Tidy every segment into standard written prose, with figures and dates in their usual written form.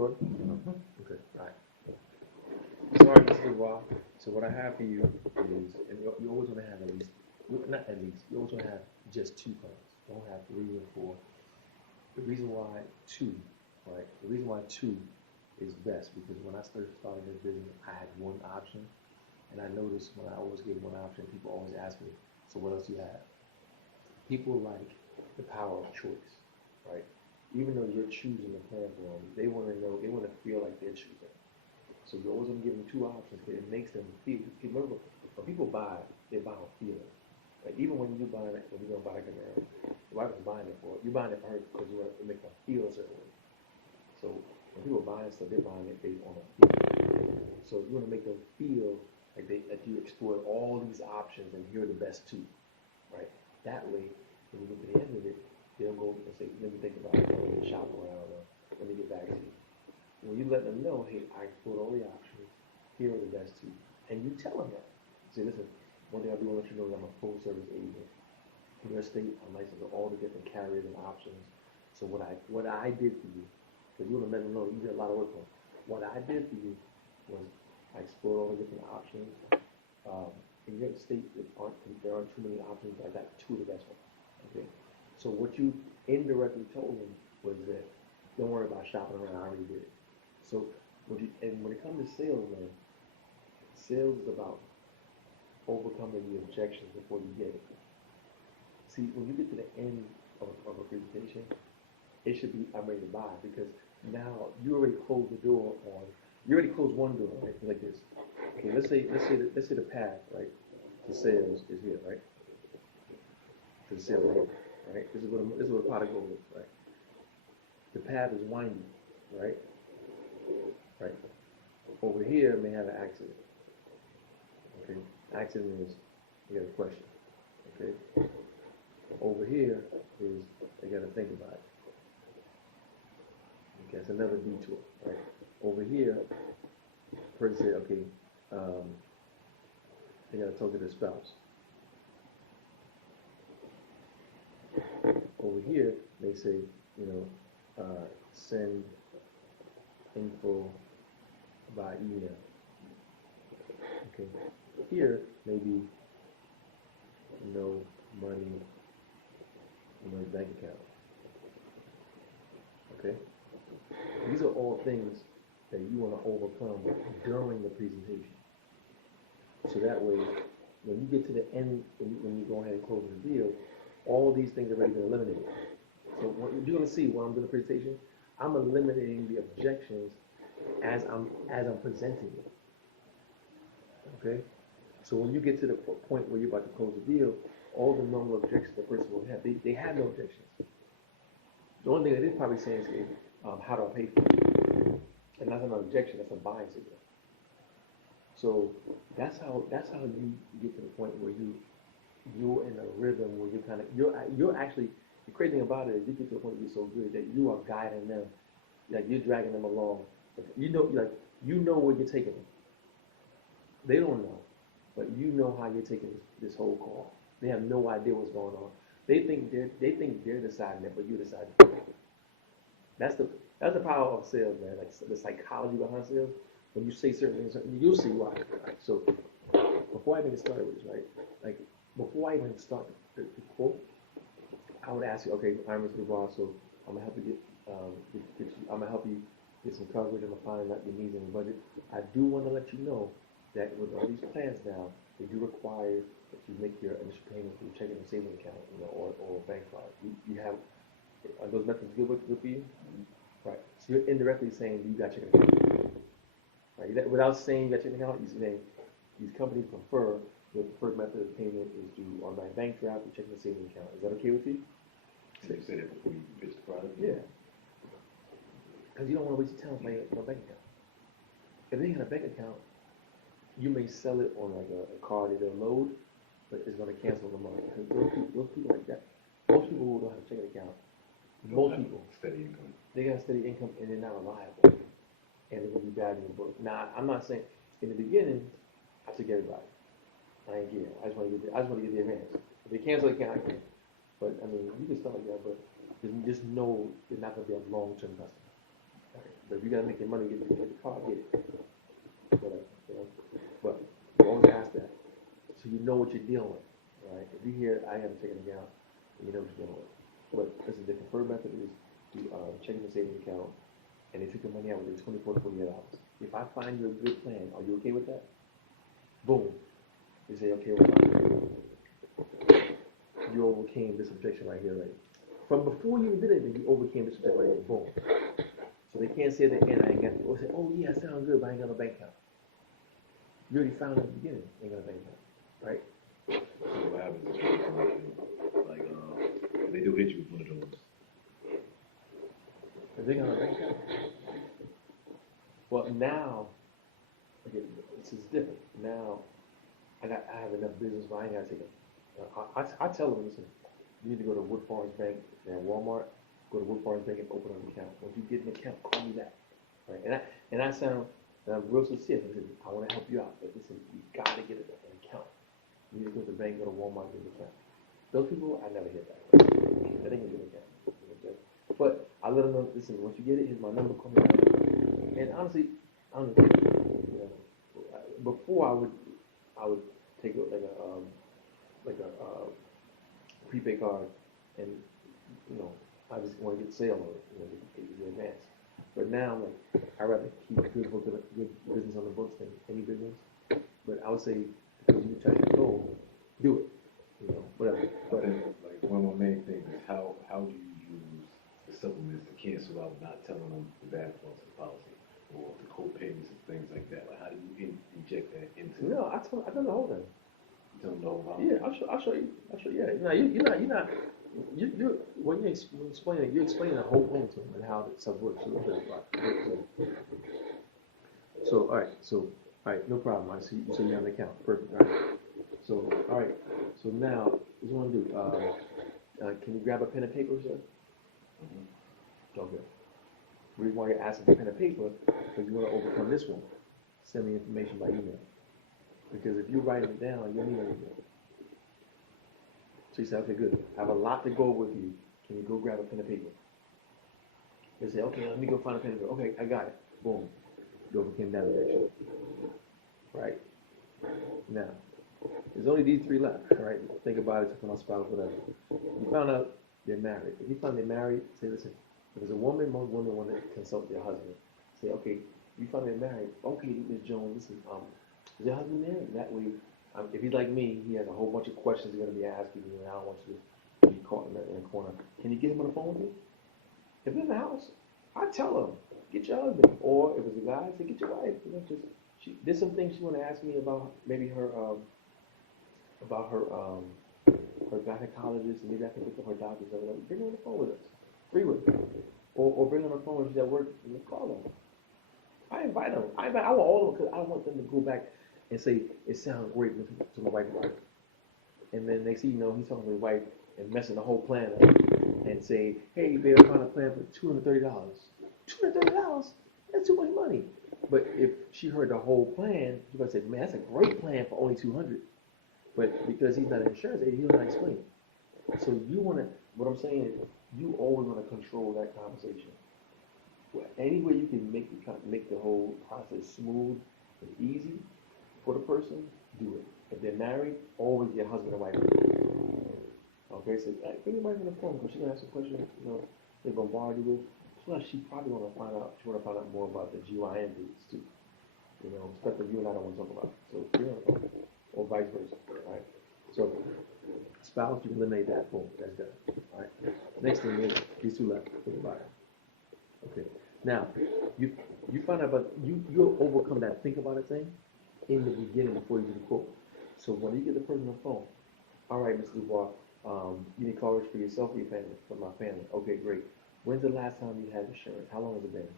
recording? Okay, all right. So, all right, Mr. Dubois. So what I have for you is, and you always want to have at least, not at least, you always want to have just 2 colors. Don't have 3 or 4. The reason why 2, right? The reason why 2 is best because when I started this business, I had 1 option, and I noticed when I always give 1 option, people always ask me, so what else do you have? People like the power of choice, right? Even though you're choosing the plan for them, they want to know, they want to feel like they're choosing. So you always want to give them 2 options because it makes them feel. Remember, when people buy, they buy on feeling. Like even when you're buying it, when you're gonna buy like a wife is buying it for it, you're buying it for her because you want to make them feel a certain way. So when people are buying stuff, they're buying it based on a feeling. So you want to make them feel like you explored all these options and here are the best 2, right? That way, when you get to the end of it, they'll go and say, let me think about it, let me shop around, or let me get back to you. When you let them know, hey, I explored all the options, here are the best 2, and you tell them that. Say, listen, one thing I do want to let you know is I'm a full service agent. In your state, I'm licensed with all the different carriers and options. So what I did for you, because you want to let them know you did a lot of work on. What I did for you was I explored all the different options. In your state, there aren't too many options, but I got 2 of the best ones. Okay. So what you indirectly told them was that don't worry about shopping around. I already did it. So when it comes to sales, man, sales is about overcoming the objections before you get it. See, when you get to the end of a presentation, it should be I'm ready to buy because now you already closed the door on. You already closed 1 door, right? Like this. Okay, let's say the path, right, to sales is here, right? To the sales here, right? This is what a pot of gold is, right? The path is winding, right? Right. Over here may have an accident. Okay. Accident is you got a question. Okay. Over here is you got to think about it. Okay, that's another detour, right? Over here, person said, okay, they got to talk to their spouse. Over here, they say, send info by email. Okay. Here, maybe no money in my bank account. Okay. These are all things that you want to overcome during the presentation. So that way, when you get to the end, when you go ahead and close the deal, all these things are already been eliminated. So what you're going to see when I'm doing the presentation, I'm eliminating the objections as I'm presenting it. Okay? So when you get to the point where you're about to close the deal, all the normal objections the person will have, they have no objections. The only thing that they're probably saying is, how do I pay for it? And that's not an objection, that's a buying signal. So that's how you get to the point where you're in a rhythm where you're actually, the crazy thing about it is you get to the point where you're so good that you are guiding them, like you're dragging them along. You know where you're taking them. They don't know, but you know how you're taking this whole call. They have no idea what's going on. They think they're deciding it, but you decided. That's the power of sales, man. Like the psychology behind sales. When you say certain things, you'll see why. Right? So before I even started with this, right? Like before I even start the quote, I would ask you, okay, I'm Mr. Dubois, so I'm gonna help you I'm gonna help you get some coverage. I'm gonna find out your needs and your budget. I do want to let you know that with all these plans now, they do require that you make your initial payment through checking and savings account, or bank card. You have, are those methods good for you? Right. So you're indirectly saying you got checking account. Right. Without saying you got checking account, you're saying these companies prefer the preferred method of payment is due on my bank draft or checking and savings account. Is that okay with you? So you said it before you pitch the product? Yeah. Because you don't want to waste your time on a bank account. If they got a bank account, you may sell it on like a card that they'll load, but it's going to cancel the money. Because those people like that, most people who don't have a checking account, most people, steady income. They got a steady income and they're not reliable. And they're going to be bad in your book. Now, I'm not saying, in the beginning, I took everybody. I ain't care. I just want to get the advance. If they cancel the account, I can. But, I mean, you can start like that, but just know they're not going to be a long-term customer. But if you gotta make your money, get the car, get it. Whatever, you know. But you always ask that, so you know what you're dealing with, right? If you hear I haven't taken account, you know what you're dealing with. But listen, the preferred method is to checking the savings account, and they took the money out within 24 to 48 hours. If I find you a good plan, are you okay with that? Boom. They say, okay, well, you overcame this objection right here, right? From before you even did anything, you overcame this objection right here. Boom. So they can't say at the end, I ain't got, or say, oh yeah, sound good, but I ain't got no bank account. You already found it at the beginning, ain't got a bank account, right? So what happens is, like, if they do hit you with one of those, If they got a bank account. Well, now, okay, this is different. Now, I have enough business, but I ain't gotta take it. I tell them, listen, you need to go to Wood Farms Bank and Walmart. Go to Wood Farms Bank and open an account. Once you get an account, call me back, right? And I sound real sincere. I said, I want to help you out, but listen, you gotta get an account. You need to go to the bank, go to Walmart, get an account. Those people, I never hear back. That ain't gonna get an account. But I let them know, listen, once you get it, here's my number, call me back. And honestly, you know, before I would take like a prepaid card, and you know, I just want to get the sale on it, you know, get the advance. But now, like, I rather keep good business on the books than any business. But I would say, because you try to go, do it, you know, whatever. But I think, like, one of my main things is how do you use the supplements to cancel out not telling them the bad parts of the policy, or the co-payments and things like that? Like, how do you inject that into? no, I done the whole thing. You don't know about. Yeah, I'll show you. Yeah, no, you're not. When you explain it, you're explaining the whole thing to them and how the stuff works. So, all right, no problem. I see. So you have an account. Perfect. All right. So, all right. So now, what you want to do? Can you grab a pen and paper, sir? Mm-hmm. Okay. The reason why you're asking for pen and paper because you want to overcome this one. Send me information by email. Because if you're writing it down, you don't need anything. So you say, okay, good. I have a lot to go with you. Can you go grab a pen and paper? They say, okay, let me go find a pen and paper. Okay, I got it. Boom. You overcame that objection. Right? Now, there's only these three left, right? Think about it, talk to my spouse, whatever. You found out they're married. If you find they're married, say, listen, if it's a woman, most women want to consult their husband. Say, okay, you find they're married. Okay, Ms. Jones, listen, is your husband there? That way, if he's like me, he has a whole bunch of questions he's going to be asking you, and I don't want you to be caught in a corner. Can you get him on the phone with me? If it's in the house, I tell him, get your husband. Or if it's a guy, I say, get your wife. You know, there's some things she want to ask me about, maybe her gynecologist, and maybe I can pick up her doctors or whatever. Bring her on the phone with us. Free with her. Or bring her on the phone when she's at work and call them. I invite them. I want all of them because I want them to go back and say, it sounds great to my wife. And then next thing you know, he's talking to his wife and messing the whole plan up and say, hey, babe, I found a plan for $230. $230? That's too much money. But if she heard the whole plan, she's going to say, man, that's a great plan for only $200. But because he's not an insurance agent, he'll not explain it. So you want to, what I'm saying is, you always want to control that conversation. Any way you can make the whole process smooth and easy for the person, do it. If they're married, always get husband and wife. Okay, so bring your wife on the phone because she's gonna ask a question, you know, they bombard you with. Plus, she probably want to find out more about the GYN business too. You know, stuff that you and I don't want to talk about. So bring her on the phone, or vice versa. All right. So spouse, you eliminate that. Boom, that's done. All right. Next thing is these two left. Think about it. Okay. Now, you find out about you'll overcome that think about it thing in the beginning before you do the quote. So when you get the person on the phone, all right, Mr. Dubois, you need coverage for yourself or your family? For my family. Okay, great. When's the last time you had insurance? How long has it been?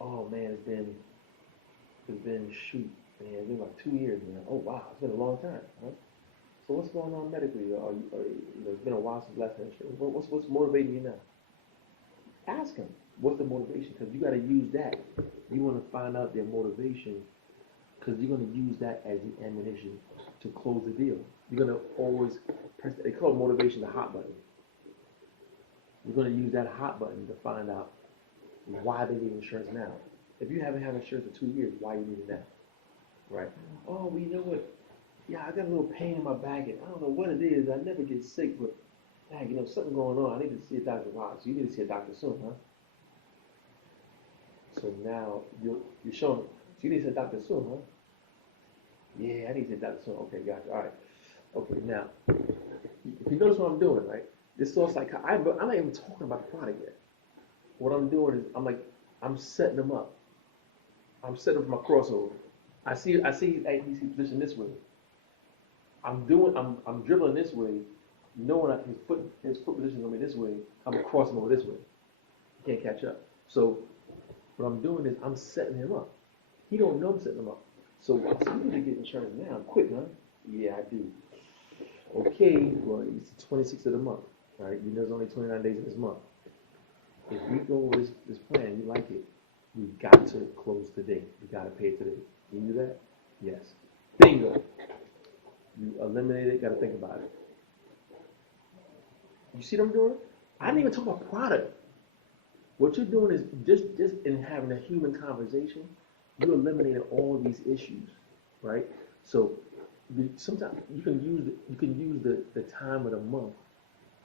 Oh man, it's been shoot, man, it's been like 2 years now. Oh wow, it's been a long time, right? So what's going on medically? You know, it's been a while since last had insurance. What's motivating you now? Ask them. What's the motivation? Because you got to use that. You want to find out their motivation because you're going to use that as the ammunition to close the deal. You're going to always press, they call motivation the hot button. You're going to use that hot button to find out why they need insurance now. If you haven't had insurance for 2 years, why you need it now, right? Oh, well, you know what? Yeah, I got a little pain in my back, and I don't know what it is. I never get sick, but you know, something going on. I need to see a doctor. Wow, so you need to see a doctor soon, huh? So now you're showing. So you need to see a doctor soon, huh? Yeah, I need to see a doctor soon. Okay, gotcha. All right. Okay, now if you notice what I'm doing, right? This source like I'm not even talking about the product yet. What I'm doing is I'm setting them up. I'm setting up my crossover. I see hey, he's positioned this way. I'm dribbling this way, knowing that his foot position gonna be this way. I'm crossing over this way. He can't catch up. So what I'm doing is I'm setting him up. He don't know I'm setting him up. So you need to get insurance now, quick, huh? Yeah, I do. Okay, well it's the 26th of the month, right? You know there's only 29 days in this month. If we go over this plan, you like it, we got to close today. We got to pay it today. Can you do that? Yes. Bingo. You eliminate it, got to think about it. You see what I'm doing? I didn't even talk about product. What you're doing is just in having a human conversation, you're eliminating all these issues, right? So sometimes you can use the time of the month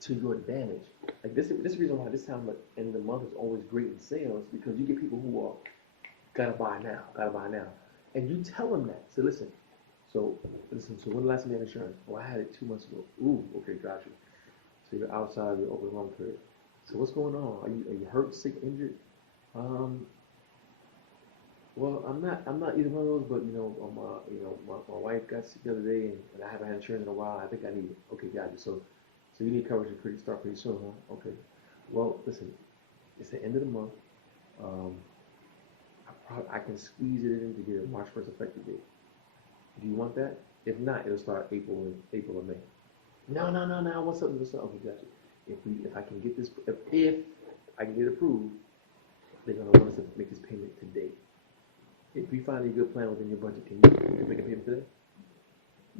to your advantage. Like this is the reason why this time in the month is always great in sales, because you get people who are gotta buy now, and you tell them that. So listen. So when the last time you had insurance? Oh, I had it 2 months ago. Ooh, okay, gotcha. So you're outside your open enrollment period. So what's going on? Are you hurt, sick, injured? Well, I'm not either one of those, but my wife got sick the other day, and I haven't had insurance in a while. I think I need it. Okay, gotcha. So you need coverage to start pretty soon, huh? Okay. Well, listen, it's the end of the month. I can squeeze it in to get a March 1st effective date. Do you want that? If not, it'll start April or May. No. I want something to start. Okay, gotcha. If I can get this, if I can get approved, they're gonna want us to make this payment today. If we find a good plan within your budget, can you make a payment today?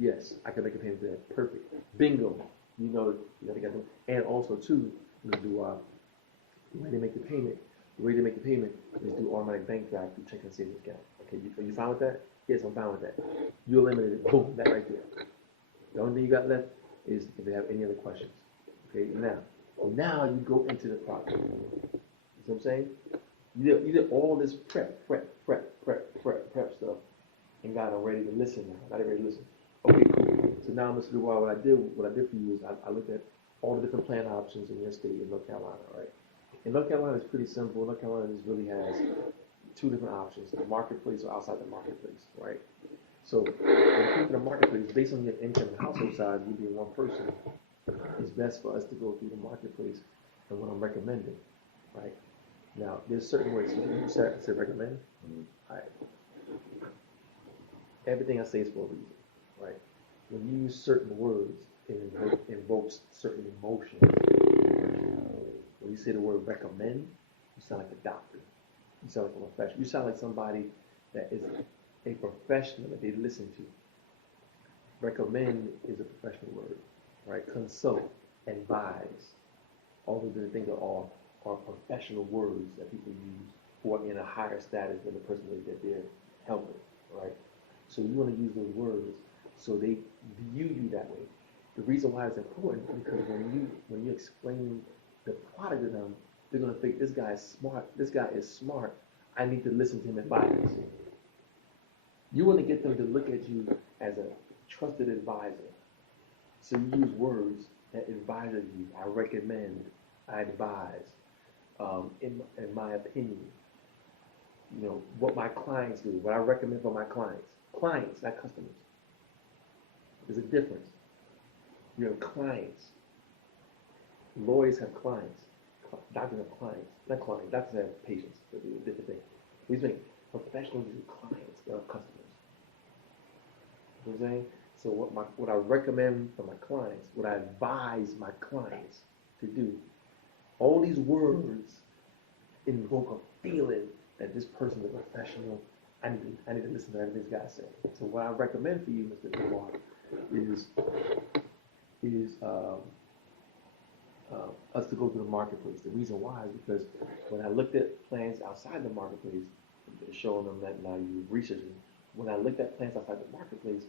Yes, I can make a payment today. Perfect. Bingo. You know they got them. And also too, the way they make the payment. The way they make the payment is do automatic bank draft through checking and savings account. Okay, are you fine with that? Yes, I'm fine with that. You eliminated it. Boom, that right there. The only thing you got left is if they have any other questions. Okay, now you go into the product. You see what I'm saying? You did all this prep stuff, and got them ready to listen now. Got it ready to listen. Okay, cool. So now I'm gonna do what I did for you is I looked at all the different plan options in your state in North Carolina, right? In North Carolina, it's pretty simple. North Carolina really has two different options: the marketplace or outside the marketplace, right? So when it comes to the marketplace, based on your income and household size, you being one person, it's best for us to go through the marketplace and what I'm recommending, right? Now, there's certain ways. You said recommend. All right. Everything I say is for a reason, right? When you use certain words, it invokes certain emotions. When you say the word recommend, you sound like a doctor. You sound like a professional. You sound like somebody that is a professional that they listen to. Recommend is a professional word, right? Consult, advise. All of the things are professional words that people use who are in a higher status than the person that they're helping, right? So you want to use those words so they view you that way. The reason why it's important is because when you explain the product to them, they're gonna think this guy is smart. This guy is smart. I need to listen to him and buy this. You want to get them to look at you as a trusted advisor. So you use words that advise you. I recommend. I advise. In my opinion, what my clients do, what I recommend for my clients. Clients, not customers. There's a difference. You have clients. Lawyers have clients. Doctors have clients. Not clients. Doctors have patients. They're a different thing. These make professionals use clients. They're customers. You know what I'm saying? So what I recommend for my clients, what I advise my clients to do, all these words invoke a feeling that this person is a professional. I need to listen to everything this guy says. So what I recommend for you, Mr. Dubois, is us to go to the marketplace. The reason why is because when I looked at plans outside the marketplace, showing them that now you researching. When I looked at plans outside the marketplace,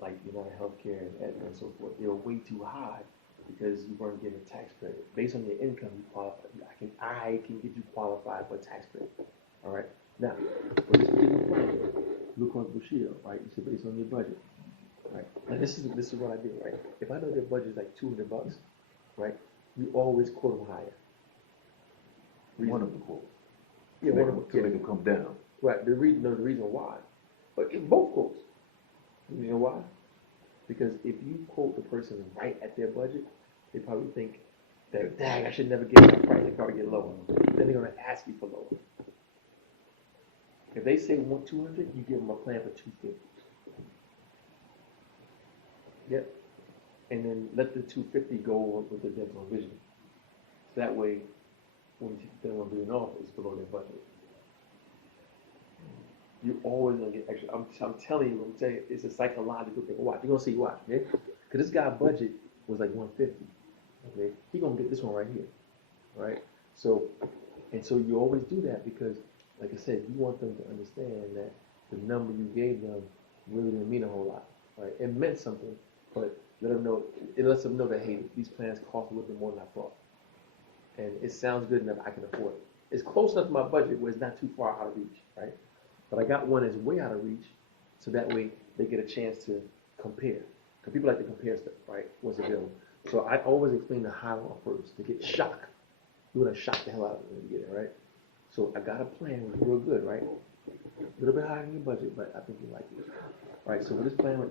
like United Healthcare and Aetna and so forth, they were way too high because you weren't getting a tax credit. Based on your income, you qualify. I can get you qualified for a tax credit. All right. Now, for this particular plan, Blue Cross Blue Shield, right? You said based on your budget, right? And this is what I do, right? If I know their budget is like $200, right? You always quote them higher. One of the quotes. Yeah, to make them come down. Right. The reason why, but in both quotes. You know why? Because if you quote the person right at their budget, they probably think that, dang, I should never get that price. They probably get lower. Then they're gonna ask you for lower. If they say want 200, you give them a plan for 250. Yep. And then let the 250 go with the dental and vision. So that way, when they're gonna be in office, it's below their budget. You always gonna get extra. I'm telling you, it's a psychological thing. Watch, you're gonna see, watch, okay? Because this guy's budget was like 150. Okay, he gonna get this one right here, right? So you always do that because, like I said, you want them to understand that the number you gave them really didn't mean a whole lot, right? It meant something, but let them know. It lets them know that hey, these plans cost a little bit more than I thought, and it sounds good enough. I can afford it. It's close enough to my budget where it's not too far out of reach, right? But I got one that's way out of reach, so that way they get a chance to compare. Because people like to compare stuff, right? What's available. So I always explain the high one first to get shock. You want to shock the hell out of them when you get it, right? So I got a plan, real good, right? A little bit higher than your budget, but I think you like it. All right, so with this plan,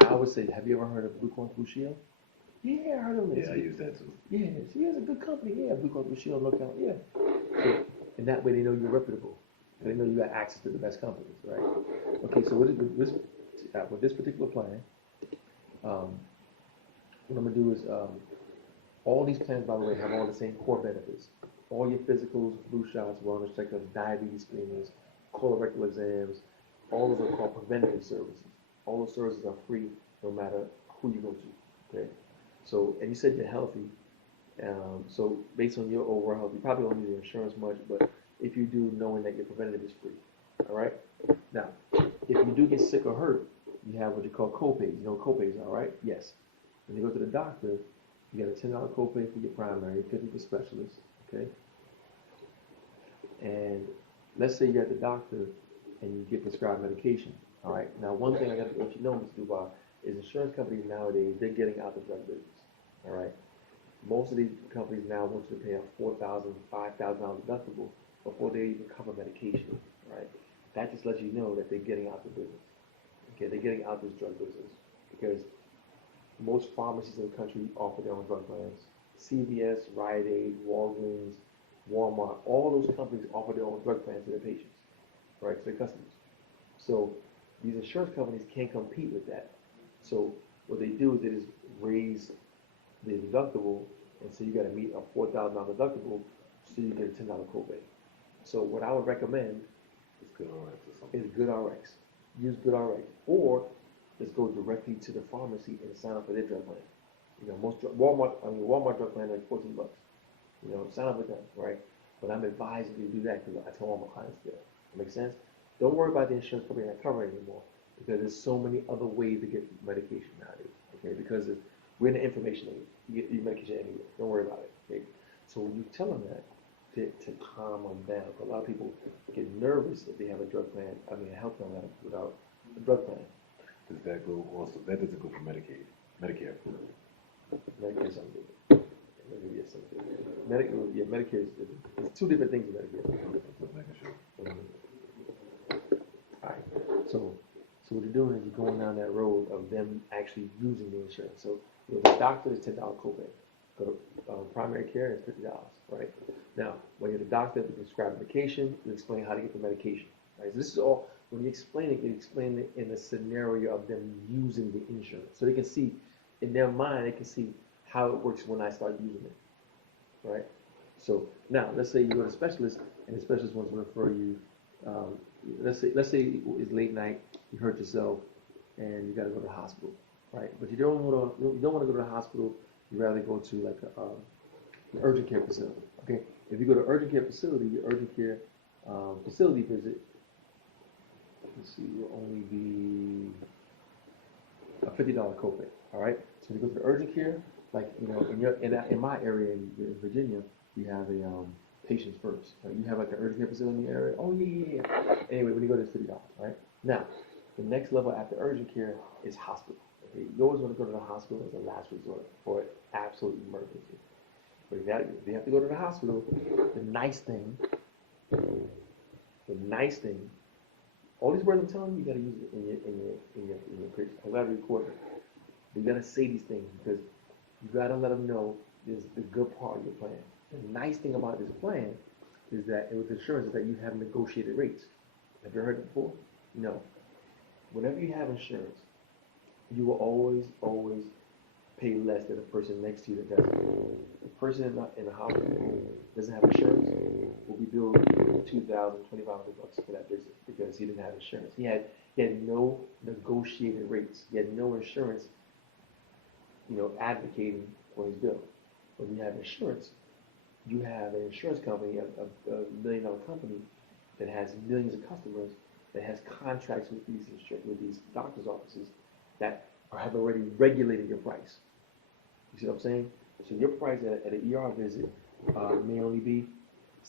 I always say, have you ever heard of Blue Cross Blue Shield? Yeah, I heard of it. Yeah, I use that too. Yeah, see, it's a good company. Yeah, Blue Cross Blue Shield, North Carolina. Yeah. So, and that way they know you're reputable. They know you got access to the best companies, right? Okay, so with this particular plan, what I'm gonna do is all these plans, by the way, have all the same core benefits. All your physicals, flu shots, wellness checkups, diabetes screenings, colorectal exams, all those are called preventative services. All those services are free no matter who you go to. Okay, so and you said you're healthy. So based on your overall health, you probably don't need the insurance much, but if you do, knowing that your preventative is free. All right. Now, if you do get sick or hurt, you have what you call copays. You know what copays are, right? Yes. When you go to the doctor, you get a $10 copay for your primary, $50 for specialists. Okay. And let's say you're at the doctor and you get prescribed medication. All right. Now, one thing I got to let you know, Mr. Dubois, is insurance companies nowadays, they're getting out the drug business. All right. Most of these companies now want you to pay a $4,000, $5,000 deductible before they even cover medication, right? That just lets you know that they're getting out the business. Okay, they're getting out this drug business because most pharmacies in the country offer their own drug plans. CVS, Rite Aid, Walgreens, Walmart, all those companies offer their own drug plans to their patients, right, to their customers. So these insurance companies can't compete with that. So what they do is they just raise the deductible, and so you got to meet a $4,000 deductible, so you get a $10 copay. So what I would recommend is GoodRx or something. Is GoodRx. Use GoodRx, or just go directly to the pharmacy and sign up for their drug plan. You know, Walmart drug plan is like $14. You know, sign up with them, right? But I'm advising you to do that because I tell all my clients that. Makes sense? Don't worry about the insurance company not covering anymore because there's so many other ways to get medication nowadays. Okay, because we're in the information age. You get your medication anywhere. Don't worry about it. Okay? So when you tell them that, to calm them down. A lot of people get nervous if they have a drug plan, a health plan without a drug plan. Does that go also, that doesn't go for Medicaid, Medicare? Medicare is something different. Medicare is two different things in Medicare. All right, so what you're doing is you're going down that road of them actually using the insurance. So the doctor is $10 copay. Go to primary care is $50, right? Now, when you're the doctor, they prescribe medication, you explain how to get the medication. Right? So this is all, when you explain it in a scenario of them using the insurance. So they can see, in their mind, they can see how it works when I start using it, right? So now, let's say you go to a specialist, and the specialist wants to refer you, let's say it's late night, you hurt yourself, and you got to go to the hospital, right? But you don't want to go to the hospital. You'd rather go to like an urgent care facility. Okay, if you go to urgent care facility, your urgent care facility visit, let's see, will only be a $50 copay. All right. So you go to the urgent care, like in my area in Virginia, we have a patients first. Right? You have like an urgent care facility in the area. Oh yeah. Anyway, when you go to $50, right? Now, the next level after urgent care is hospital. Okay? You always want to go to the hospital as a last resort for an absolute emergency. But if you have to go to the hospital, the nice thing, all these words I'm telling you, you got to use it in your pitch. I got to record it. You got to say these things because you got to let them know this is the good part of your plan. The nice thing about this plan is that with insurance is that you have negotiated rates. Have you heard it before? No. Whenever you have insurance, you will always pay less than the person next to you that doesn't. The person in the hospital doesn't have insurance will be billed $2,000, $2,500 for that visit because he didn't have insurance. He had no negotiated rates. He had no insurance, advocating for his bill. When you have insurance, you have an insurance company, a $1 million company that has millions of customers, that has contracts with these doctors' offices that have already regulated your price. You see what I'm saying? So your price at an ER visit may only be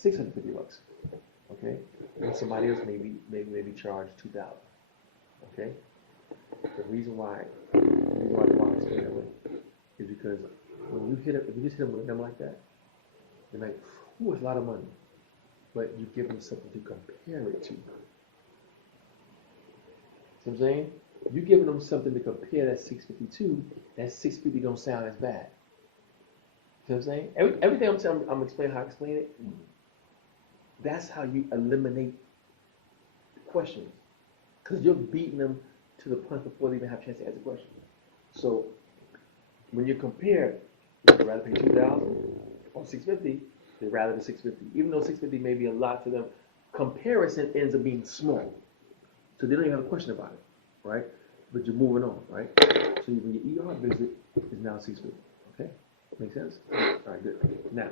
$650. Okay, and somebody else maybe charge $2,000. Okay, the reason why they want to stay that way is because when you if you just hit them with a number like that, they're like, "Ooh, it's a lot of money," but you give them something to compare it to. See what I'm saying? You giving them something to compare that 652, that 650 don't sound as bad. See what I'm saying? Everything I'm explaining how I explain it, that's how you eliminate questions. Because you're beating them to the punch before they even have a chance to ask a question. So when you compare, would you rather pay $2,000 or $650? They'd rather the $650. Even though $650 may be a lot to them, comparison ends up being small. So they don't even have a question about it, right? But you're moving on, right? So when your ER visit is now $650. Okay? Make sense? All right, good. Now,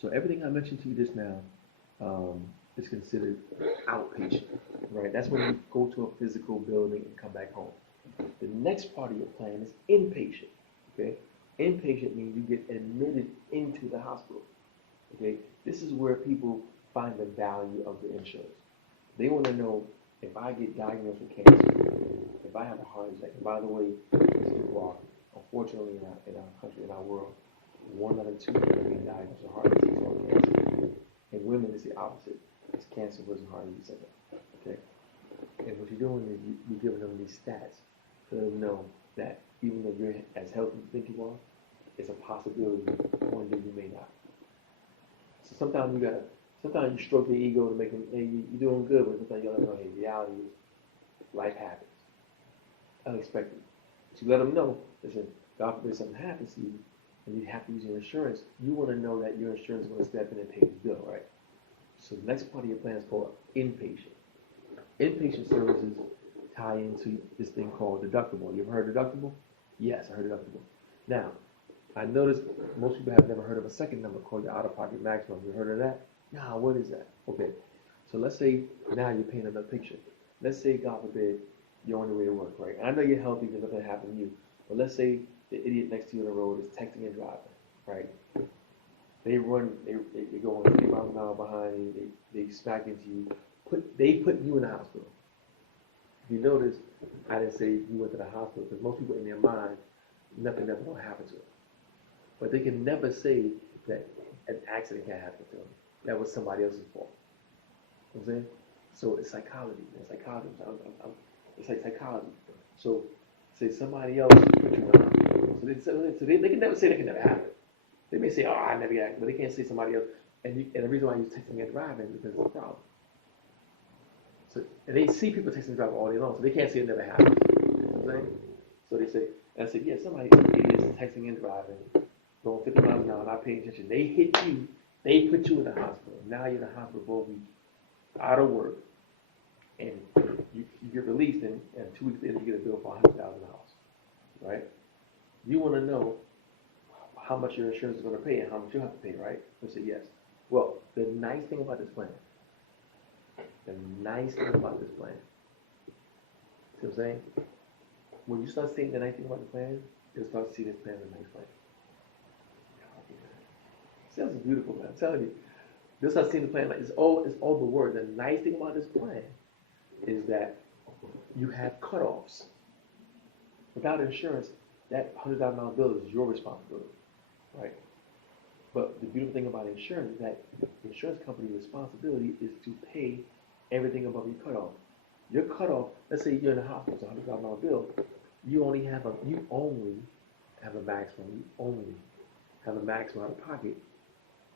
so everything I mentioned to you just now is considered outpatient, right? That's when you go to a physical building and come back home. The next part of your plan is inpatient, okay? Inpatient means you get admitted into the hospital, okay? This is where people find the value of the insurance. They want to know if I get diagnosed with cancer, if I have a heart attack. And by the way, these people are, unfortunately, in our country, in our world, 1 out of 2 people are being diagnosed with heart disease or cancer. In women, it's the opposite. It's cancer versus heart disease. Okay? And what you're doing is you're giving them these stats to let them know that even though you're as healthy as you think you are, it's a possibility one day you may not. So sometimes you stroke the ego to make them, hey, you're doing good, but sometimes you let them know, hey, reality is life happens. Unexpected. So you let them know, listen, God forbid something happens to you, and you have to use your insurance, you want to know that your insurance is going to step in and pay the bill, right? So the next part of your plan is called inpatient. Inpatient services tie into this thing called deductible. You ever heard of deductible? Yes, I heard deductible. Now, I noticed most people have never heard of a second number called your out-of-pocket maximum. You heard of that? Nah, what is that? Okay, so let's say now you're painting another picture. Let's say, God forbid, you're on your way to work, right? And I know you're healthy because nothing happened to you, but let's say the idiot next to you on the road is texting and driving, right? They go on 50 miles an hour behind you, they smack into you, they put you in the hospital. If you notice, I didn't say you went to the hospital because most people in their mind, nothing ever going to happen to them. But they can never say that an accident can't happen to them. That was somebody else's fault. You know what I'm saying? So it's psychology. It's psychology. It's like psychology. So say somebody else put you in the hospital. So they can never say that can never happen. They may say, oh, I never got it, but they can't say somebody else. And the reason why I use texting and driving is because it's a problem. So, and they see people texting and driving all day long, so they can't say it never happened. You know what I'm saying? So they say, and I said, yeah, somebody is texting and driving, going 50 miles an hour, not paying attention. They hit you, they put you in the hospital. Now you're in the hospital for a week, out of work, and you get released, and 2 weeks later you get a bill for $100,000, right? You want to know, how much your insurance is gonna pay and how much you have to pay, right? They say yes. Well, the nice thing about this plan, see what I'm saying? When you start seeing the nice thing about the plan, you'll start seeing this plan as a nice plan. Sounds beautiful, man. I'm telling you. You'll start seeing the plan like it's all the word. The nice thing about this plan is that you have cutoffs. Without insurance, that $100,000 bill is your responsibility, right? But the beautiful thing about insurance is that the insurance company's responsibility is to pay everything above your cutoff. Your cutoff, let's say you're in the hospital, it's a $100,000 bill, you only have a maximum out of pocket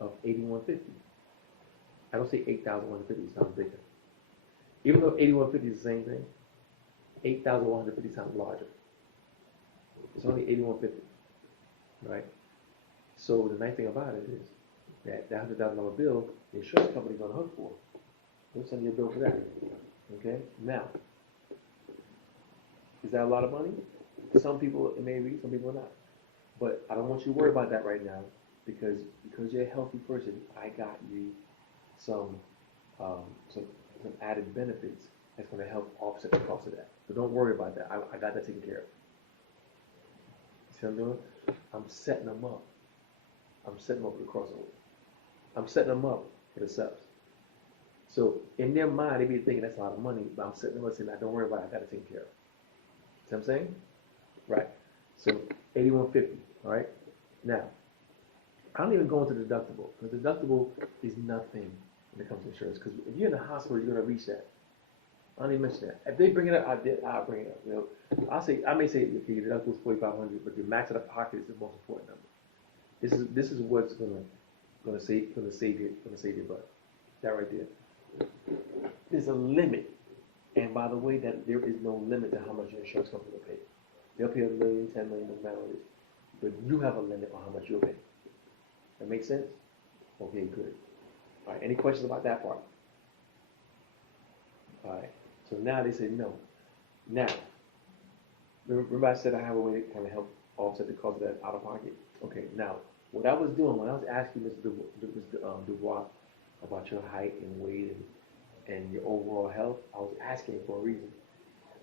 of $8,150. I don't say $8,150 sounds bigger. Even though $8,150 is the same thing, $8,150 sounds larger. It's only $8,150, right? So the nice thing about it is that $100,000 bill, the insurance company's on the hook for. They'll send you a bill for that. Okay? Now, is that a lot of money? Some people it may be, some people not. But I don't want you to worry about that right now because you're a healthy person. I got you some added benefits that's going to help offset the cost of that. So don't worry about that. I got that taken care of. See what I'm doing? I'm setting them up. I'm setting them up for the crossover. I'm setting them up for the subs. So in their mind, they be thinking that's a lot of money, but I'm setting them up saying, don't worry about it, I got it taken care of. See what I'm saying? Right. So $8,150, all right? Now, I don't even go into deductible, because deductible is nothing when it comes to insurance, because if you're in the hospital, you're going to reach that. I don't even mention that. If they bring it up, I'll bring it up. You know, I may say, okay, your deductible is $4,500, but your max out of pocket is the most important number. This is what's gonna save your butt. That right there. There's a limit, and by the way, that there is no limit to how much your insurance company will pay. They'll pay $1 million, $10 million, no matter what it is, but you have a limit on how much you'll pay. That makes sense? Okay, good. All right. Any questions about that part? All right. So now they say no. Now, remember I said I have a way to kind of help offset the cost of that out of pocket? Okay, now, what I was doing when I was asking Mr. Dubois about your height and weight and your overall health, I was asking for a reason.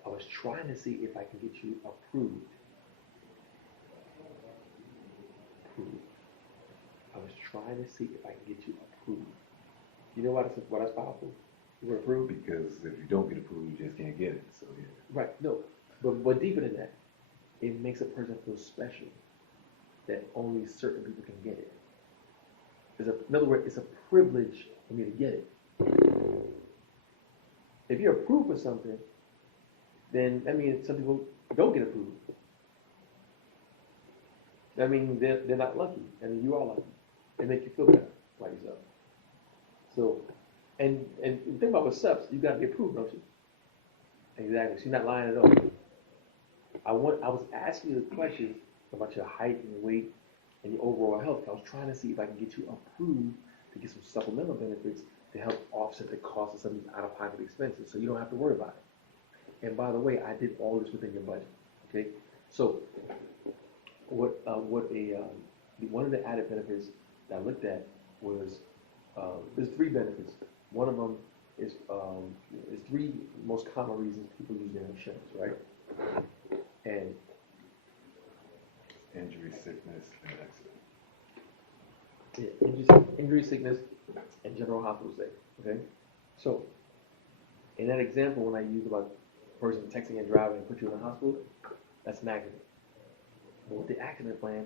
I was trying to see if I can get you approved. I was trying to see if I can get you approved. You know why that's powerful? You were approved? Because if you don't get approved, you just can't get it. So yeah. Right. No, but deeper than that, it makes a person feel special that only certain people can get it. In other words, it's a privilege for me to get it. If you're approved for something, then that means some people don't get approved. That means they're not lucky, and you are lucky. They make you feel better about yourself. So, and the thing about with subs, you got to be approved, don't you? Exactly. So you're not lying at all. I was asking you the questions about your height and weight and your overall health. I was trying to see if I can get you approved to get some supplemental benefits to help offset the cost of some of these out-of-pocket expenses, so you don't have to worry about it. And by the way, I did all this within your budget. Okay. So, one of the added benefits that I looked at was there's 3 benefits. One of them is 3 most common reasons people use their insurance, right? And injury, sickness, and accident. Yeah, injury, sickness, and general hospital stay. Okay, so in that example, when I used about a person texting and driving and put you in the hospital, that's an accident. But with the accident plan,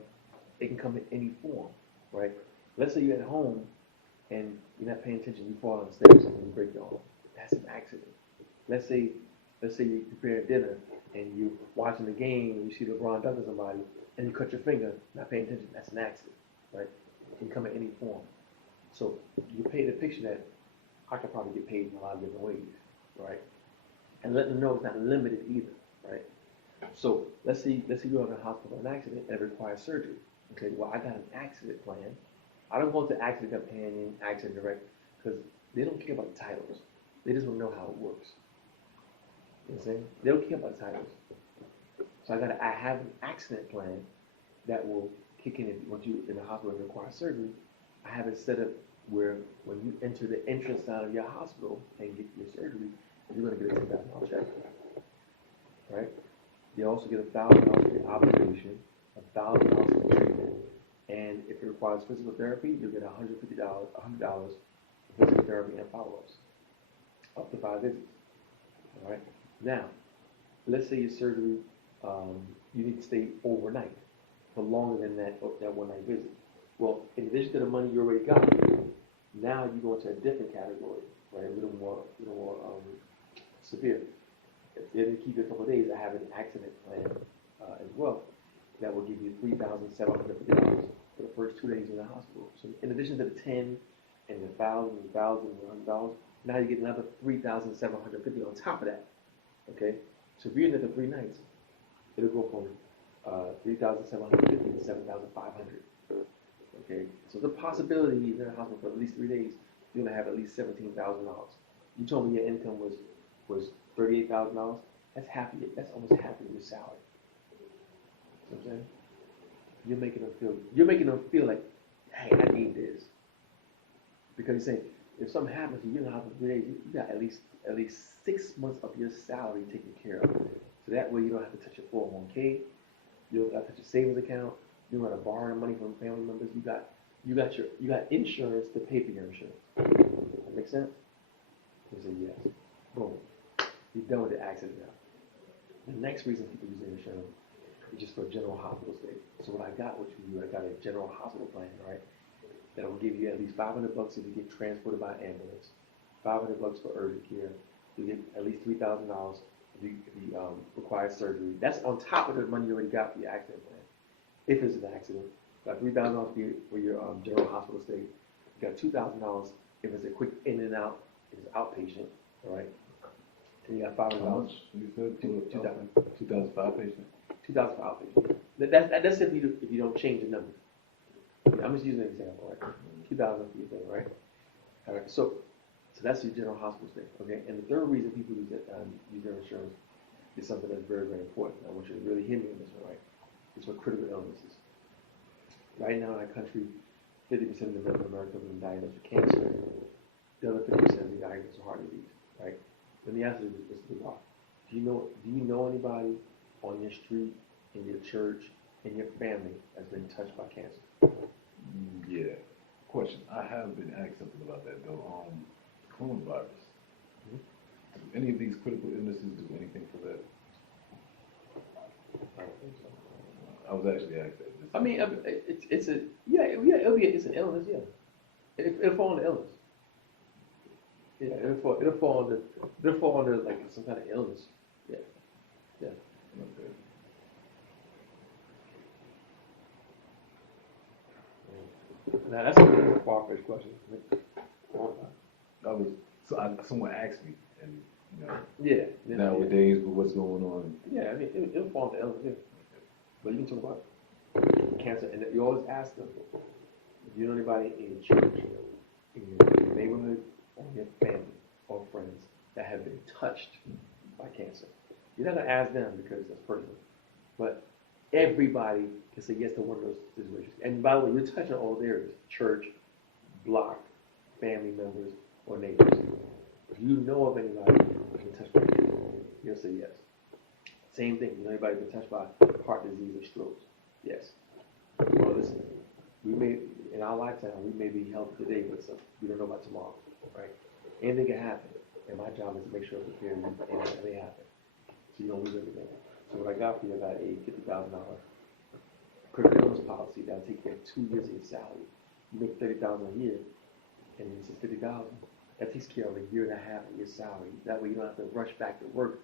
it can come in any form, right? Let's say you're at home and you're not paying attention, you fall on the steps and you break your arm. That's an accident. Let's say you prepare dinner and you're watching the game and you see LeBron dunking somebody and you cut your finger, not paying attention. That's an accident, right? It can come in any form. So you paint a picture that I could probably get paid in a lot of different ways, right? And let them know it's not limited either, right? So let's say you're in a hospital for an accident and it requires surgery. Okay, well I got an accident plan. I don't go into accident companion, accident direct, because they don't care about the titles. They just want to know how it works. You know what I'm saying? They don't care about the titles. So I have an accident plan that will kick in once you in the hospital and require surgery. I have it set up where when you enter the entrance side of your hospital and get your surgery, you're going to get a $10,000 check, right? They also get $1,000 for the observation, $1,000 for the treatment, and if it requires physical therapy, you'll get $100 for physical therapy and follow-ups, up to 5 visits. All right. Now, let's say your surgery, you need to stay overnight for longer than that one night visit. Well, in addition to the money you already got, now you go into a different category, right? A little more severe. If they didn't keep you a couple of days, I have an accident plan as well that will give you $3,750 for the first 2 days in the hospital. So in addition to the 10 and the $1,000, now you get another $3,750 on top of that. Okay, so if you're in there for 3 nights, it'll go from 3,750 to 7,500. Okay, so the possibility you're in the hospital for at least 3 days, you're gonna have at least $17,000. You told me your income was $38,000. That's almost half of your salary. You know what I'm saying? You're making them feel like, hey, I need this. Because you're saying, if something happens to you in the hospital for 3 days, you got at least 6 months of your salary taken care of. So that way you don't have to touch your 401k, you don't have to touch your savings account, you don't have to borrow money from family members. You got insurance to pay for your insurance. That make sense? You say yes. Boom. You're done with the accident now. The next reason people use their insurance is just for general hospital stay. So what I got with you, I got a general hospital plan, right? That will give you at least $500 if you get transported by ambulance, $500 for urgent care. You get at least $3,000 if you require surgery. That's on top of the money you already got for your accident plan. If it's an accident, you got $3,000 for your general hospital stay. You got $2,000 if it's a quick in and out, if it's outpatient, all right? And you got $500. How much? You said 2,000. 2,005 patient. 2,000 for outpatient. That's if you don't change the numbers. I'm just using an example, right? 2,000 for your thing, right? All right. So that's your general hospital stay, okay? And the third reason people use their insurance is something that's very, very important. I want you to really hear me on this one, right? It's for critical illnesses. Right now in our country, 50% of the men in America have been diagnosed with cancer. The other 50% have been diagnosed with heart disease, right? Let me ask you this, Mr. Dubois. Do you know anybody on your street, in your church, in your family that's been touched by cancer? Yeah. Question. I have been asked something about that though. Coronavirus. Mm-hmm. Do any of these critical illnesses do anything for that? I don't think so. I was actually asked that. I mean, it's an illness, yeah. It'll fall under illness. Yeah, it'll fall under like some kind of illness. Yeah. Yeah. Okay. Now that's a far-fetched question. Someone asked me, and Yeah. nowadays with what's going on. Yeah, I mean it'll fall into illness, yeah. But you can talk about cancer, and you always ask them, if you know anybody in your church, in your neighborhood, or your family or friends that have been touched by cancer. You're not gonna ask them because that's personal, but everybody can say yes to one of those situations. And by the way, you're touching all areas: church, block, family members, or neighbors. If you know of anybody who's been touched by cancer, you'll say yes. Same thing. You know anybody who's been touched by heart disease or strokes? Yes. Well, listen, we may, in our lifetime, we may be healthy today, but we don't know about tomorrow, right? Anything can happen, and my job is to make sure I'm prepared and it may happen. So you don't lose everything. So what I got for you, I got a $50,000 critical illness policy that'll take care of 2 years of your salary. You make $30,000 a year, and this is $50,000. That takes care of a year and a half of your salary. That way you don't have to rush back to work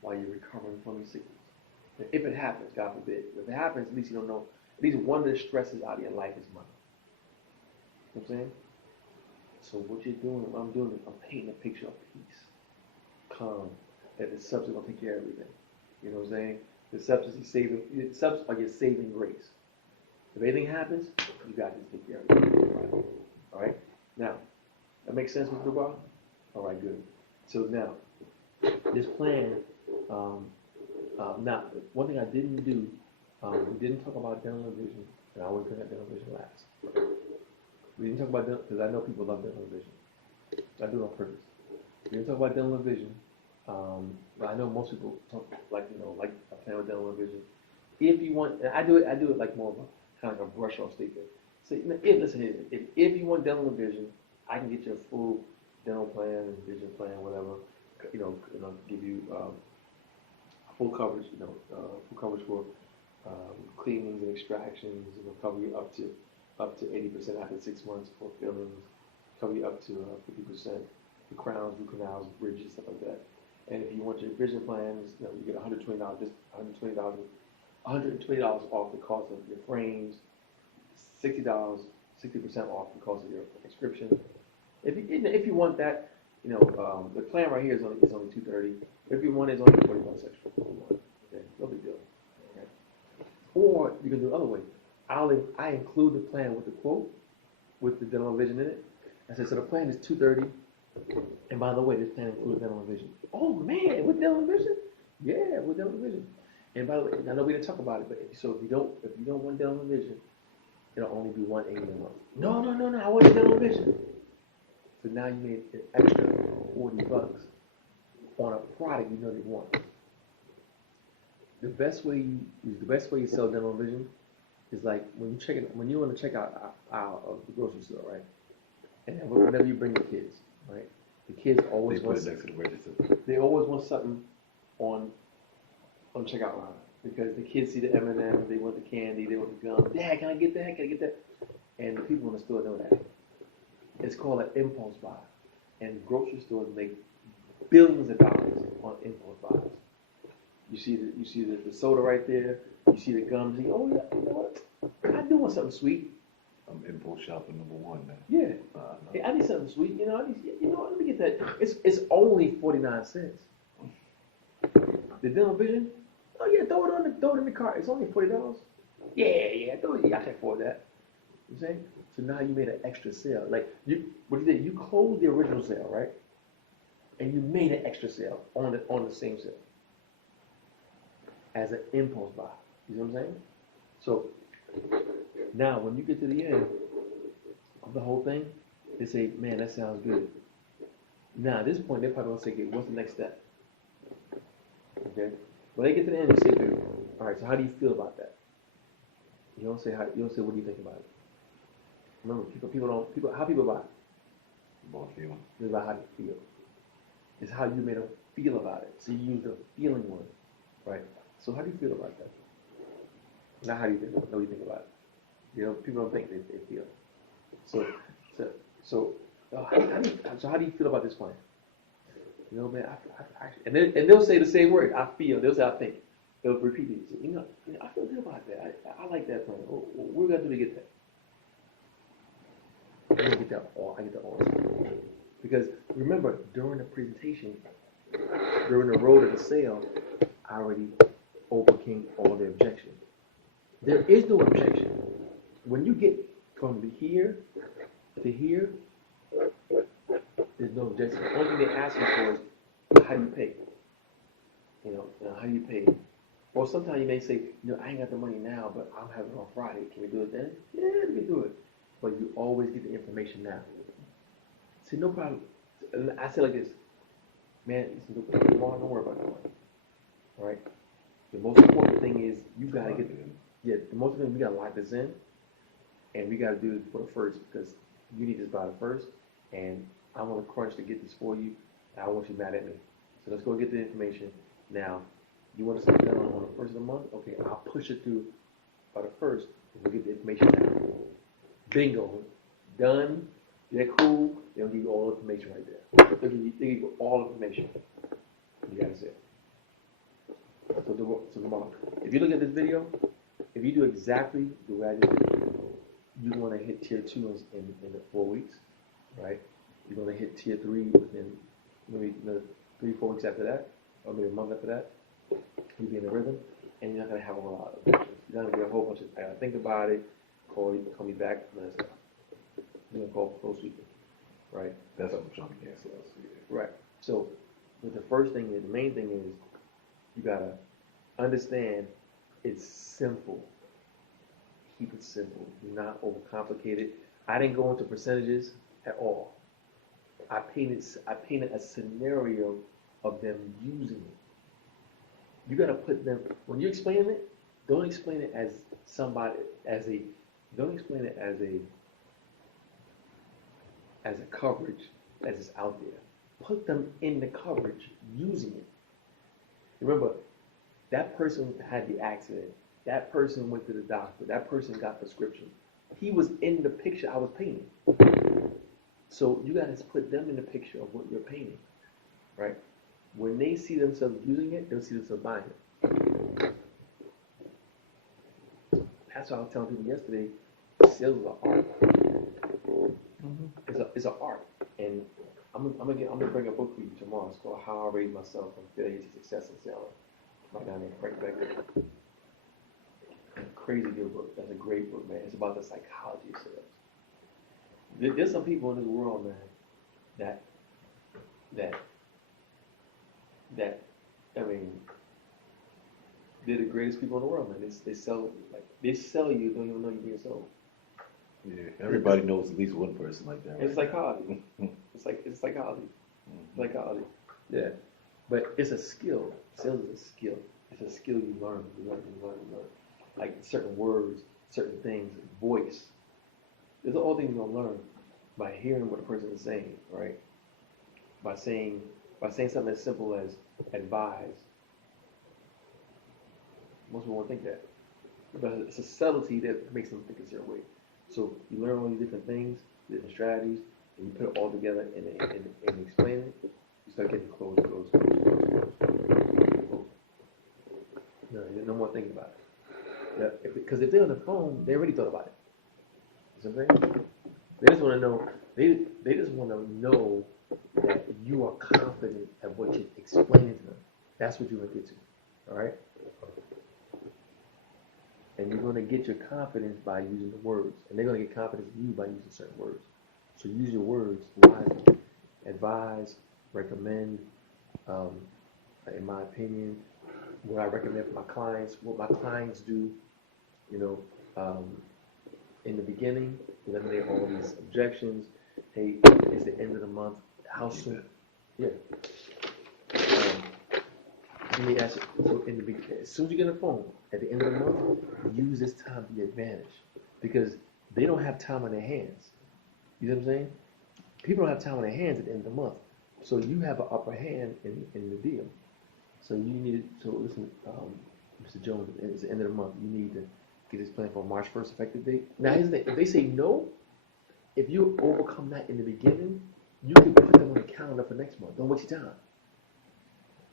while you're recovering from your sickness. And if it happens, God forbid, if it happens, at least you don't know. At least one of the stresses out of your life is money. You know what I'm saying? So what you're doing, what I'm doing is I'm painting a picture of peace, calm, that the substance will take care of everything. You know what I'm saying? The substance are your saving grace. If anything happens, you got to take care of it. All right? Now, that makes sense, Mr. Dubois? All right, good. So now, this plan, now, one thing I didn't do, we didn't talk about dental and vision, and I always put that dental vision last. We didn't talk about dental, because I know people love dental vision. I do it on purpose. We didn't talk about dental vision, but I know most people talk, like, like a plan with dental vision. If you want, and I do it like more of a, kind of like a brush off statement. So, listen here, if you want dental vision, I can get you a full dental plan, vision plan, whatever, give you, full coverage, full coverage for cleanings and extractions. Cover you up to 80% after 6 months for fillings. Cover you up to 50% for crowns, root canals, bridges, stuff like that. And if you want your vision plans, you get $120, just $120 off the cost of your frames, $60 off the cost of your prescription. If you want that, the plan right here is only $230. If you want it, it's only $40 extra. Okay, no big deal. Okay. Or you can do it the other way. I include the plan with the quote, with the dental vision in it. I said, so the plan is $230, and by the way, this plan includes dental vision. Oh man, with dental vision? Yeah, with dental vision. And by the way, I know we didn't talk about it, but if you don't want dental vision, it'll only be $180 a month. No, I want dental vision. So now you made an extra $40 on a product you know they want. The best way you sell dental vision is like when you're on the checkout aisle of the grocery store, right? And whenever you bring your kids, right? The kids always They put it next to the register. They always want something on the checkout line because the kids see the M&Ms, they want the candy, they want the gum. Dad, can I get that? Can I get that? And the people in the store know that. It's called an impulse buy, and grocery stores make billions of dollars on impulse buys. You see the soda right there. You see the gums. You go, oh yeah, you know what? I do want something sweet. I'm impulse shopper #1 now. Yeah. Hey, I need something sweet. Let me get that. It's only 49 cents. The dental vision. Oh yeah, throw it in the cart. It's only $40. Yeah, throw it. Yeah, I can afford that. You see? So now you made an extra sale. Like what you did? You closed the original sale, right? And you made an extra sale on the same sale as an impulse buy. You know what I'm saying? So now when you get to the end of the whole thing, they say, man, that sounds good. Now at this point, they're probably gonna say, okay, what's the next step? Okay. When they get to the end, you say, okay, all right, so how do you feel about that? You don't say what do you think about it? Remember, how people buy? About feeling. It's about how they feel. It's how you made them feel about it. So you use the feeling word, right? So how do you feel about that? Not how do you think. What do you think about it? People don't think they feel. So how do you feel about this plan? Man, and they'll say the same word. I feel. They'll say I think. They'll repeat it. So, I feel good about that. I like that plan. What we gotta do to get that? I get that all. Because remember, during the presentation, during the road of the sale, I already overcame all the objections. There is no objection. When you get from here to here, there's no objection. The only thing they're asking for is, how do you pay? How do you pay? Or sometimes you may say, I ain't got the money now, but I'm having it on Friday. Can we do it then? Yeah, we can do it. But you always get the information now. See, no problem. I say like this, man, listen, don't worry about that one. All right? The most important thing is you got to the most important thing, we got to lock this in, and we got to do it for the first, because you need this by the first, and I want to crunch to get this for you, and I want you mad at me. So let's go get the information. Now, you want to start done on the first of the month? Okay, I'll push it through by the first, and we'll get the information now. Bingo. Done. They're cool. They'll give you all the information right there. They give you all the information. You got to say it. So tomorrow, if you look at this video, if you do exactly the way I did, you want to hit tier 2 in the 4 weeks, right? You're going to hit tier 3 within maybe 3-4 weeks after that, or maybe a month after that. You'll be in the rhythm, and you're not going to have a lot of objections. You're not going to get a whole bunch of, I got to think about it, call me back, and that's stuff. You're going to call close people, right? That's what I'm trying to cancel out. Right. So, the first thing is, the main thing is, you got to understand it's simple. keep it simple. Do not overcomplicate it. I didn't go into percentages at all. I painted a scenario of them using it. You got to put them, when you explain it, don't explain it as don't explain it as a coverage as it's out there. Put them in the coverage using it. Remember, that person had the accident. That person went to the doctor. That person got prescription. He was in the picture I was painting. So you got to put them in the picture of what you're painting, right? When they see themselves using it, they'll see themselves buying it. That's what I was telling people yesterday. Sales is an art. It's an art, and I'm gonna bring a book for you tomorrow. It's called How I Raised Myself from Failure to Success in Selling. My guy named Frank Becker. Crazy good book. That's a great book, man. It's about the psychology of sales. There's some people in this world, man, that I mean, they're the greatest people in the world, man. They sell you, don't even know you're being sold. Yeah, everybody knows at least one person like that. It's psychology. It's psychology. Psychology. Yeah. But it's a skill. Sales is a skill. It's a skill you learn. You learn. Like certain words, certain things, voice. There's all things you're gonna learn by hearing what a person is saying, right? By saying something as simple as advise. Most people won't think that. But it's a subtlety that makes them think a certain way. So you learn all these different things, different strategies, and you put it all together and explain it. You start getting close. No more thinking about it. Because if they're on the phone, they already thought about it. You see what I'm saying? They just want to know. They just want to know that you are confident at what you're explaining to them. That's what you're gonna get to. All right. And you're going to get your confidence by using the words. And they're going to get confidence in you by using certain words. So use your words wisely. Advise, recommend, in my opinion, what I recommend for my clients, what my clients do, in the beginning, eliminate all these objections. Hey, it's the end of the month. How soon? Yeah. Let me ask you, so as soon as you get on the phone, at the end of the month, use this time to your advantage. Because they don't have time on their hands. You know what I'm saying? People don't have time on their hands at the end of the month. So you have an upper hand in the deal. So listen, Mr. Jones, it's the end of the month. You need to get this plan for March 1st effective date. Now, here's the thing. If they say no, if you overcome that in the beginning, you can put them on the calendar for next month. Don't waste your time.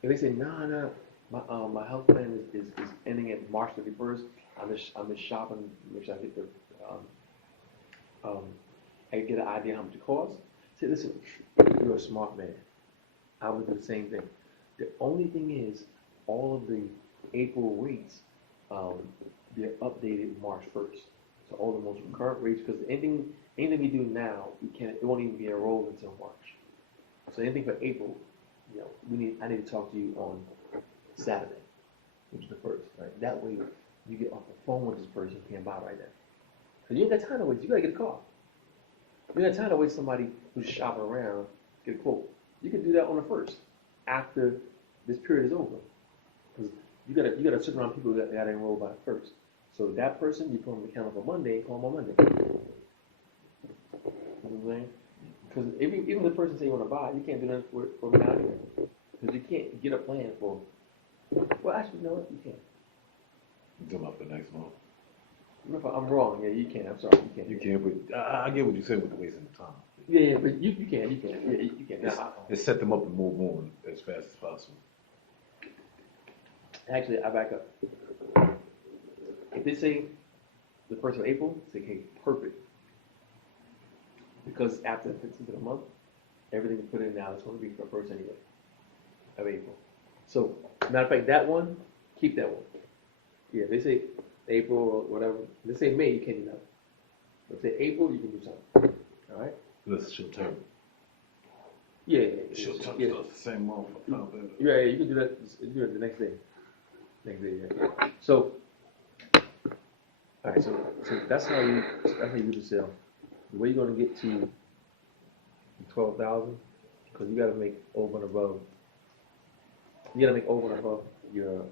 If they say, nah, my health plan is ending at March 31st, I'm just shopping, make sure I get I get an idea how much it costs. Say, listen, you're a smart man. I would do the same thing. The only thing is, all of the April rates, they're updated March 1st. So all the most current rates, because anything we do now, it won't even be enrolled until March. So anything for April, I need to talk to you on Saturday, which is the 1st, right? That way, you get off the phone with this person you can't buy right now. Because you ain't got time to wait. You gotta get a car. You ain't got time to wait somebody who's shopping around, get a quote. You can do that on the 1st, after this period is over. Because you gotta sit around people that gotta enroll by the 1st. So that person, you put on the calendar for Monday, call them on Monday. You know what I'm saying? Because even the person say you want to buy, you can't do that for them out here. Because you can't get a plan for. Well, actually, you know what? You can't. You're talking about for next month. If I'm wrong, yeah, you can't. I'm sorry, you can't. You can't, but I get what you said with the wasting of time. Yeah, but you can. Yeah, you can. It's set them up to move on as fast as possible. Actually, I back up. If they say the 1st of April, say, okay, perfect. Because after the 15th of the month, everything you put in now is going to be for the 1st anyway of April. So, matter of fact, that one, keep that one. Yeah, they say April or whatever. They say May, you can't do nothing. If they say April, you can do something. All right? That's short term. Yeah. Short term yeah. starts the same month. Yeah, you can do that. You do it the next day. Yeah. So, All right, so that's how you do the sale. The way you're gonna get to 12,000, because you gotta make over and above. You gotta make over and above your